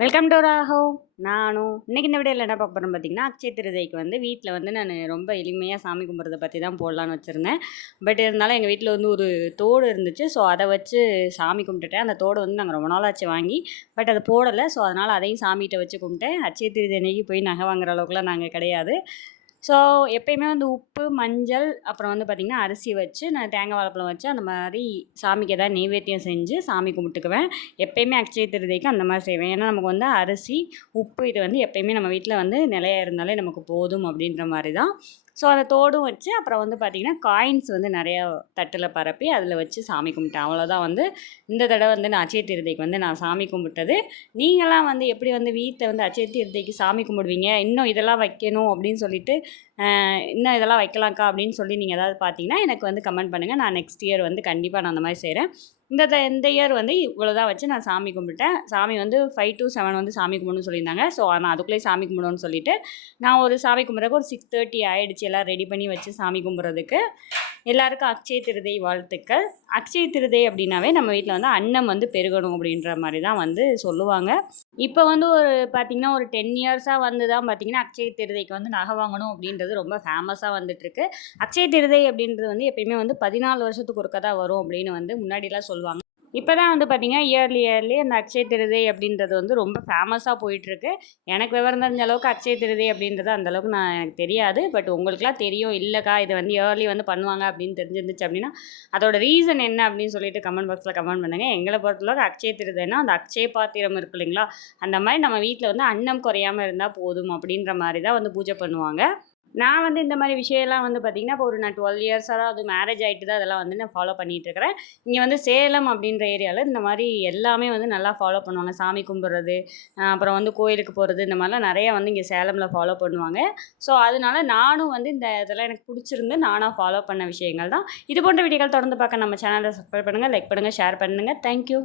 Welcome to ராஹோ. நானும் இன்றைக்கி இந்த வீடியோவில் என்ன பார்க்க போகிறேன் பார்த்தீங்கன்னா, அக்ஷய திருதிக்கு வந்து வீட்டில் வந்து நான் ரொம்ப எளிமையாக சாமி கும்பிட்றத பற்றி தான் போடலான்னு வச்சுருந்தேன். பட் இருந்தாலும் எங்கள் வீட்டில் வந்து ஒரு தோடு இருந்துச்சு. ஸோ அதை வச்சு சாமி கும்பிட்டுட்டேன். அந்த தோடு வந்து நாங்கள் ரொம்ப நாளாச்சு வாங்கி, பட் அது போடலை. ஸோ அதனால் அதையும் சாமிகிட்ட வச்சு கும்பிட்டேன். அக்ஷய திருதி அன்னைக்கு போய் நகை வாங்குற அளவுக்குலாம் நாங்கள் கிடையாது. ஸோ எப்பயுமே வந்து உப்பு, மஞ்சள், அப்புறம் வந்து பார்த்திங்கன்னா அரிசி வச்சு நான் தேங்காய் வாழைப்பழம் வச்சு அந்த மாதிரி சாமிக்கு எதாவது நெய்வேத்தியம் செஞ்சு சாமி கும்பிட்டுக்குவேன். எப்பயுமே அக்ஷய திருதிக்கு அந்த மாதிரி செய்வேன். ஏன்னா நமக்கு வந்து அரிசி, உப்பு இது வந்து எப்பயுமே நம்ம வீட்டில் வந்து நிலையா இருந்தாலே நமக்கு போதும் அப்படின்ற மாதிரி தான். ஸோ அந்த தோடும் வச்சு அப்புறம் வந்து பார்த்திங்கன்னா காயின்ஸ் வந்து நிறையா தட்டில் பரப்பி அதில் வச்சு சாமி கும்பிட்டேன். அவ்வளோதான் வந்து இந்த தடவை வந்து நான் அக்ஷய திருதிக்கு வந்து நான் சாமி கும்பிட்டது. நீங்களாம் வந்து எப்படி வந்து வீட்டில் வந்து அக்ஷய திருதிக்கு சாமி கும்பிடுவீங்க? இன்னும் இதெல்லாம் வைக்கணும் அப்படின்னு சொல்லிட்டு இன்னும் இதெல்லாம் வைக்கலாம்க்கா அப்படின்னு சொல்லி நீங்கள் ஏதாவது பார்த்தீங்கன்னா எனக்கு வந்து கமெண்ட் பண்ணுங்கள். நான் நெக்ஸ்ட் இயர் வந்து கண்டிப்பாக நான் அந்த மாதிரி செய்கிறேன். இந்த இயர் வந்து இவ்வளோ தான் வச்சு நான் சாமி கும்பிட்டேன். சாமி வந்து 5 to 7 வந்து சாமி கும்பிடணும்னு சொல்லியிருந்தாங்க. ஸோ நான் அதுக்குள்ளேயே சாமி கும்பிடணும்னு சொல்லிவிட்டு நான் ஒரு சாமி கும்பிட்றதுக்கு ஒரு 6:30 ஆகிடுச்சு எல்லாம் ரெடி பண்ணி வச்சு சாமி கும்பிட்றதுக்கு. எல்லாருக்கும் அக்ஷய திருதை வாழ்த்துக்கள். அக்ஷய திருதை அப்படின்னாவே நம்ம வீட்டில் வந்து அன்னம் வந்து பெருகணும் அப்படின்ற மாதிரி தான் வந்து சொல்லுவாங்க. இப்போ வந்து ஒரு பார்த்திங்கன்னா ஒரு 10 இயர்ஸாக வந்து தான் பார்த்திங்கன்னா அக்ஷய திருதைக்கு வந்து நகை வாங்கணும் அப்படின்றது ரொம்ப ஃபேமஸாக வந்துட்டுருக்கு. அக்ஷய திருதை அப்படின்றது வந்து எப்பயுமே வந்து 14 வருஷத்துக்கு ஒருக்கா தான் வரும் அப்படின்னு வந்து முன்னாடிலாம் சொல்லுவாங்க. இப்போ தான் வந்து பார்த்திங்கன்னா இயர்லி அந்த அக்ஷய திருதை அப்படின்றது வந்து ரொம்ப ஃபேமஸாக போயிட்டுருக்கு. எனக்கு விவரம் தெரிஞ்ச அளவுக்கு அக்ஷய திருதை அப்படின்றது அந்தளவுக்கு எனக்கு தெரியாது. பட் உங்களுக்குலாம் தெரியும், இல்லைக்கா இது வந்து இயர்லி வந்து பண்ணுவாங்க அப்படின்னு தெரிஞ்சிருந்துச்சு அப்படின்னா அதோட ரீசன் என்ன அப்படின்னு சொல்லிட்டு கமெண்ட் பாக்ஸில் கமெண்ட் பண்ணுங்கள். எங்களை பொறுத்தளவுக்கு அக்ஷய திருதைன்னா அந்த அக்ஷய பாத்திரம் இருக்கு இல்லைங்களா, அந்த மாதிரி நம்ம வீட்டில் வந்து அன்னம் குறையாமல் இருந்தால் போதும் அப்படின்ற மாதிரி தான் வந்து பூஜை பண்ணுவாங்க. நான் வந்து இந்த மாதிரி விஷயம்லாம் வந்து பார்த்திங்கன்னா இப்போ நான் 12 இயர்ஸாக தான் அது மேரேஜ் ஆகிட்டு தான் அதெல்லாம் வந்து நான் ஃபாலோ பண்ணிகிட்ருக்கிறேன். இங்கே வந்து சேலம் அப்படின்ற ஏரியாவில் இந்த மாதிரி எல்லாமே வந்து நல்லா ஃபாலோ பண்ணுவாங்க. சாமி கும்பிட்றது, அப்புறம் வந்து கோயிலுக்கு போகிறது, இந்த மாதிரிலாம் நிறையா வந்து இங்கே சேலமில் ஃபாலோ பண்ணுவாங்க. ஸோ அதனால நானும் வந்து இதெல்லாம் எனக்கு பிடிச்சிருந்து நானாக ஃபாலோ பண்ண விஷயங்கள் தான். இது போன்ற வீடியோக்கள் தொடர்ந்து பார்க்க நம்ம சேனலை சப்ஸ்கிரைப் பண்ணுங்கள், லைக் பண்ணுங்கள், ஷேர் பண்ணுங்கள். தேங்க்யூ.